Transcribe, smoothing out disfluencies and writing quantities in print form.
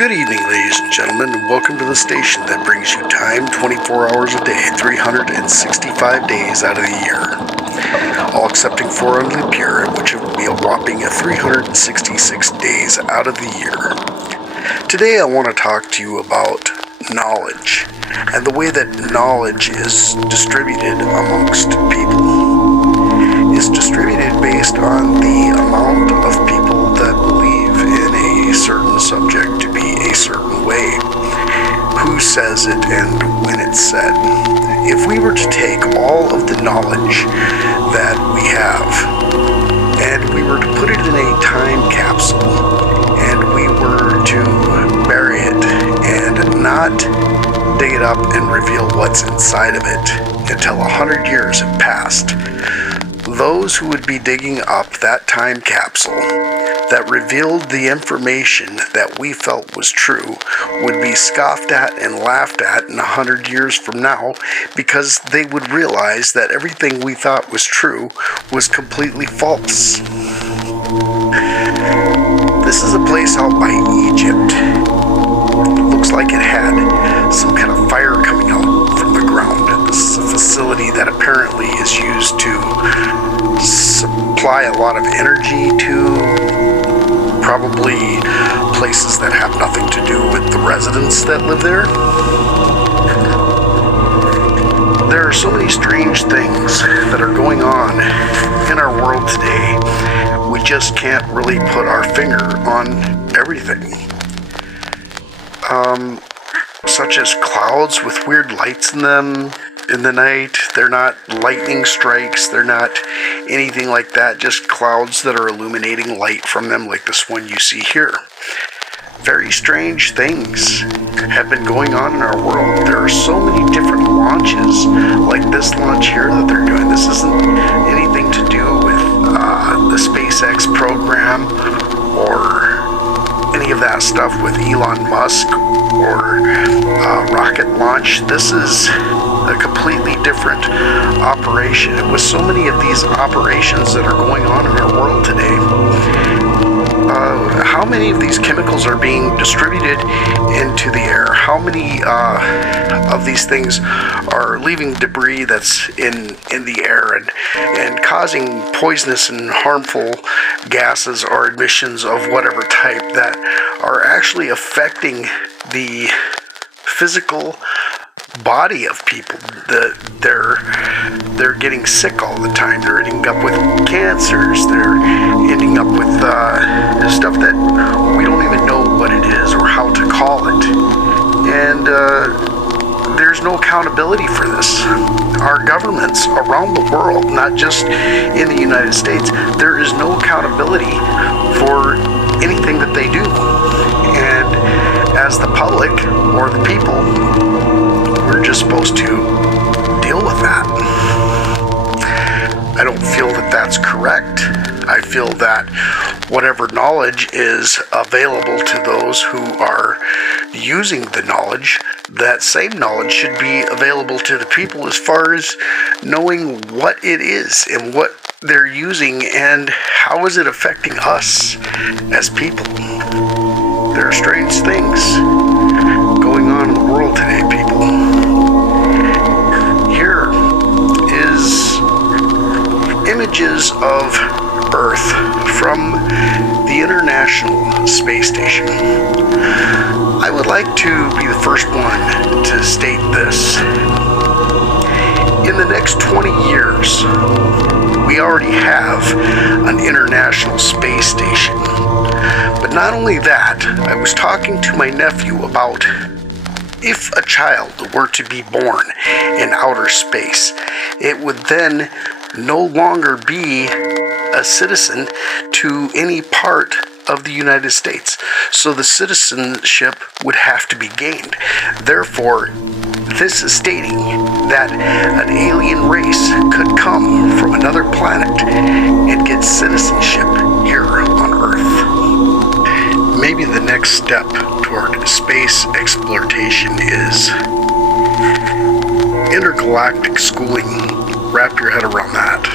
Good evening, ladies and gentlemen, and welcome to the station that brings you time 24 hours a day, 365 days out of the year. All excepting 4 on leap year, which would be a whopping 366 days out of the year. Today I want to talk to you about knowledge, and the way that knowledge is distributed amongst people. It's distributed based on the amount of people that believe in a certain subject to be a certain way, who says it and when it's said. If we were to take all of the knowledge that we have and we were to put it in a time capsule and we were to bury it and not dig it up and reveal what's inside of it until 100 years have passed, those who would be digging up that time capsule that revealed the information that we felt was true would be scoffed at and laughed at in 100 years from now, because they would realize that everything we thought was true was completely false. This is a place out by Egypt. It looks like it had some kind of fire coming out from the ground. This is a facility that apparently is used to supply a lot of energy to probably places that have nothing to do with the residents that live there. There are so many strange things that are going on in our world today. We just can't really put our finger on everything. Such as clouds with weird lights in them in the night. They're not lightning strikes, they're not anything like that, just clouds that are illuminating light from them, like this one you see here. Very strange things have been going on in our world. There are so many different launches, like this launch here that they're doing. This isn't anything to do with the SpaceX program or any of that stuff with Elon Musk or rocket launch. This is a completely different operation. And with so many of these operations that are going on in our world today, how many of these chemicals are being distributed into the air? How many of these things are leaving debris that's in the air and causing poisonous and harmful gases or emissions of whatever type that are actually affecting the physical body of people? They're getting sick all the time. They're ending up with cancers. They're ending up with stuff that we don't even know what it is or how to call it. And there's no accountability for this. Our governments around the world, not just in the United States, there is no accountability for anything that they do. And as the public or the people, we're just supposed to deal with that. I don't feel that that's correct. I feel that whatever knowledge is available to those who are using the knowledge, that same knowledge should be available to the people as far as knowing what it is and what they're using and how is it affecting us as people. There are strange things going on in the world today, people. Here is images of Earth from the International Space Station. I would like to be the first one to state this. In the next 20 years, we already have an International Space Station. But not only that, I was talking to my nephew about if a child were to be born in outer space, it would then no longer be a citizen to any part of the United States. So the citizenship would have to be gained. Therefore, this is stating that an alien race could come from another planet and get citizenship here on Earth. Maybe the next step toward space exploitation is intergalactic schooling. Wrap your head around that.